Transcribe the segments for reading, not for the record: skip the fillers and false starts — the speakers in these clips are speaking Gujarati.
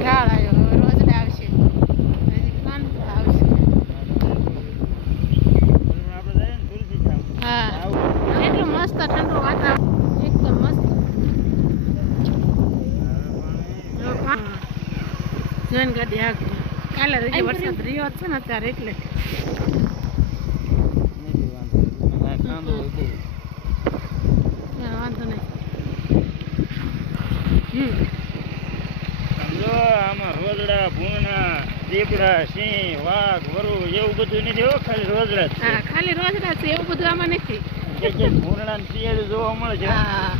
ઢાળ આવ્યો હવે રોજડે આવશે હજી કાન આવશે હા એટલું મસ્ત ઠંડુ વાતાવરણ એકદમ મસ્ત જોઈને ગાડી આગળ કાલે રહીએ વરસાદ રહ્યો છે ને અત્યારે એટલે વાંધો નહીં સમજો આમાં રોજડા ભૂંગણા દીપડા સિંહ વાઘ વરુ એવું બધું નથી હો ખાલી રોજડા જ હા ખાલી રોજડા છે એવું બધું આમાં નથી ભૂંગણા ને શિયાળું જોવા મળે છે હા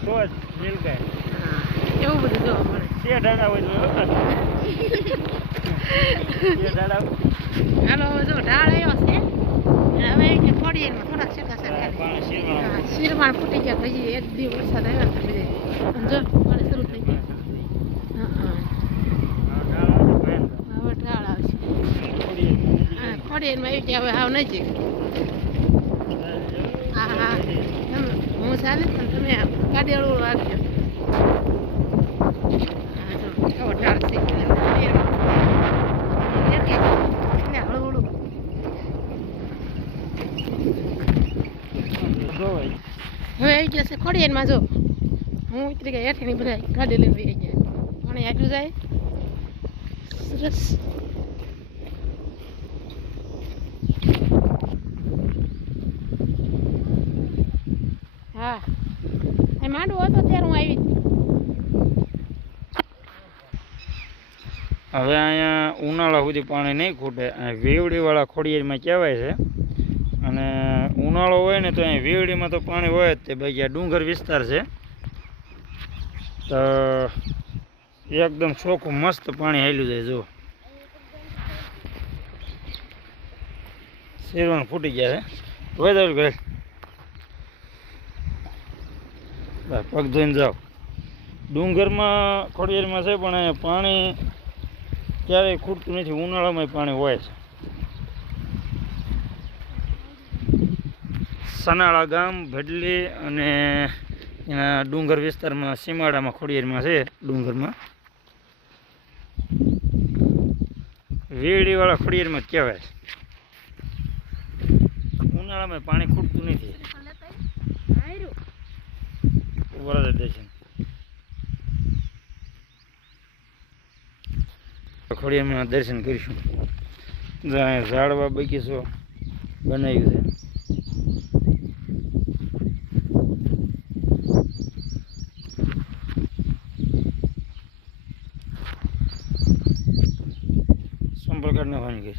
તો જ નીલગાય એવું બધું જોવા મળે છે ડાડા હોય તો ડાડા હાલો હવે જો ઢાળ આવ્યો છે હવે થોડી એમાં થોડાક સેકા શીરમાણ ફૂટી ગયા પછી એક દી વરસાદ આવ્યો ને બધે જો પાણી શરૂ થઈ ગયું હવે ઢાળ આવશે ખોડિયારમાં આવી ગયા હવે હાવ નજીક હા હા હું ચાલે પણ તમે ગાડી અડવું વાગજો હા જો કેવો ઢાળ છે હળવું હવે આવી ગયા છે ખોડિયારમાં જો હું ઉતરી ગયા હેઠીની બધા ગાડી લેવા આવી ગયા પાણી આટલું જાય સરસ હા એ માંડવો હતો ત્યારે હું આવી હવે અહીંયા ઉનાળા સુધી પાણી નહીં ખૂટે વેવડીવાળા ખોડિયારમાં કહેવાય છે અને ઉનાળો હોય ને તો અહીં વેવડીમાં તો પાણી હોય જ તે બાકી આ ડુંગર વિસ્તાર છે તો એકદમ ચોખ્ખું મસ્ત પાણી હાલ્યું જાય જો શેરવાણ ફૂટી ગયા છે વેધર ગઈ પગ ધોઈને જાઓ ડુંગરમાં ખોડિયારમાં છે પણ અહીંયા પાણી ક્યારેય ખૂટતું નથી ઉનાળામાં પાણી હોય છે સનાળા ગામ ભડલી અને એના ડુંગર વિસ્તારમાં સીમાડામાં ખોડિયારમાં છે ડુંગરમાં વેડીવાળા ખોડિયારમાં જ કહેવાય ઉનાળામાં પાણી ખૂટતું નથી વરસાદ દેશે ખોડિયારમાં દર્શન કરીશું ઝાડવા બગીચો બનાવ્યું છે પ્રકારની વાનગી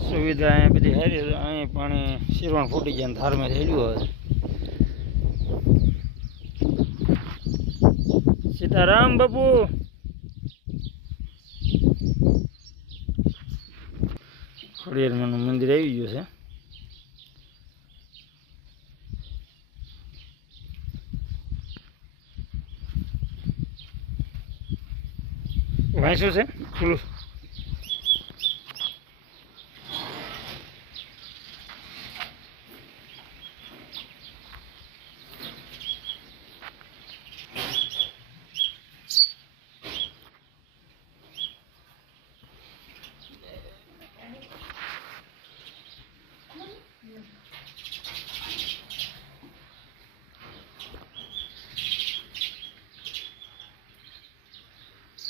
સુવિધા અહીંયા બધી હારી અહીંયા પાણી શીરવાણ ફૂટી જાય ધારમાં થયેલું હોય સીતારામ બાપુ ખોડિયારમાંનું મંદિર આવી ગયું છે વાંચ્યું છે ખુલ્લું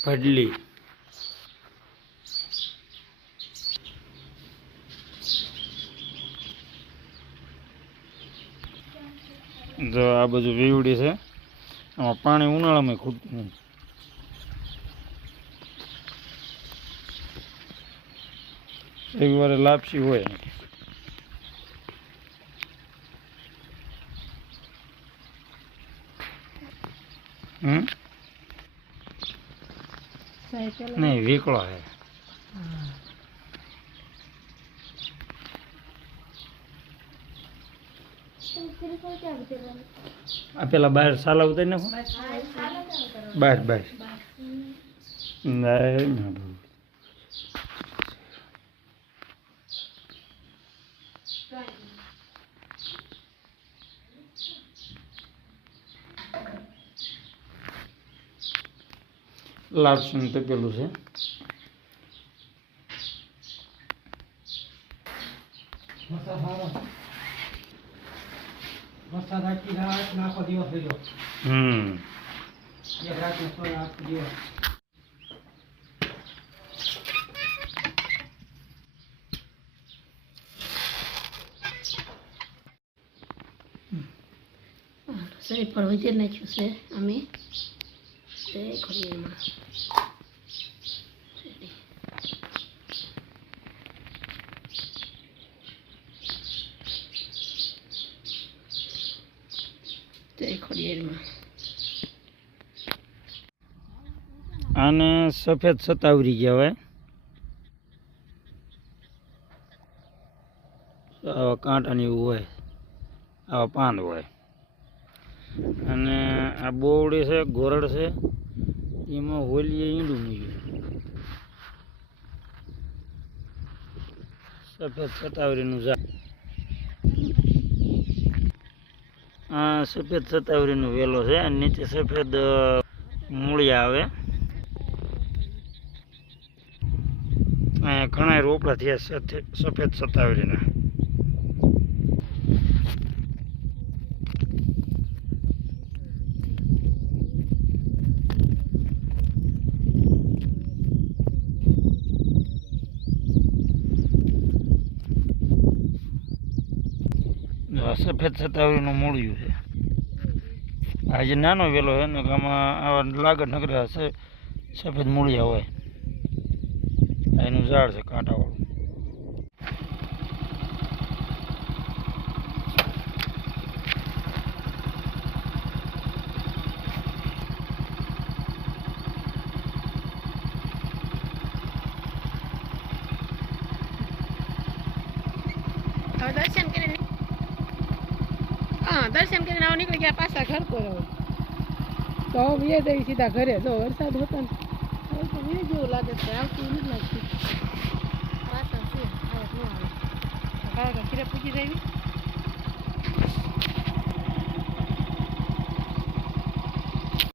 ભડલી જો આ બધું વેવડી છે આમાં પાણી ઉનાળામાં ખૂટતું નહીં એક વારે લાપસી હોય नहीं वीकड़ो है पेला बाहर साला उतर ना बस बस नहीं લાપસી તપેલું છે. શ્રીફળ વધી નાખ્યું છે અમે તે ખોડિયારમાં. આને સફેદ સતાવરી કહેવાય. આવા કાંટાની હોય, આવા પાંદ હોય. અને આ બોવડી છે, ગોરડ છે, એમાં હોલીએ ઈંડું મૂક્યું. સફેદ સતાવરીનું ઝાડ. આ સફેદ સતાવરીનો વેલો છે. અને નીચે સફેદ મૂળિયા આવે. અહીંયા ઘણા રોપડા થયા સફેદ સતાવરીના. સફેદ સતાવરીનું મૂળિયું છે. આ જે નાનો વેલો છે ને આમાં આવા લાગત નકરા સફેદ મૂળિયા હોય. એનું ઝાડ છે કાંટાવાળું. દર્શન કરીને દર્શન કરીને આવો નીકળી ગયા પાછા ઘર પર. તો હવે જઈ સીધા ઘરે. જો વરસાદ હતો ને હવે તો વીર જેવું લાગે છે. આવતું નથી લાગતું. પાછા છે આવે ન આવે. ઘરે પૂછી જાય.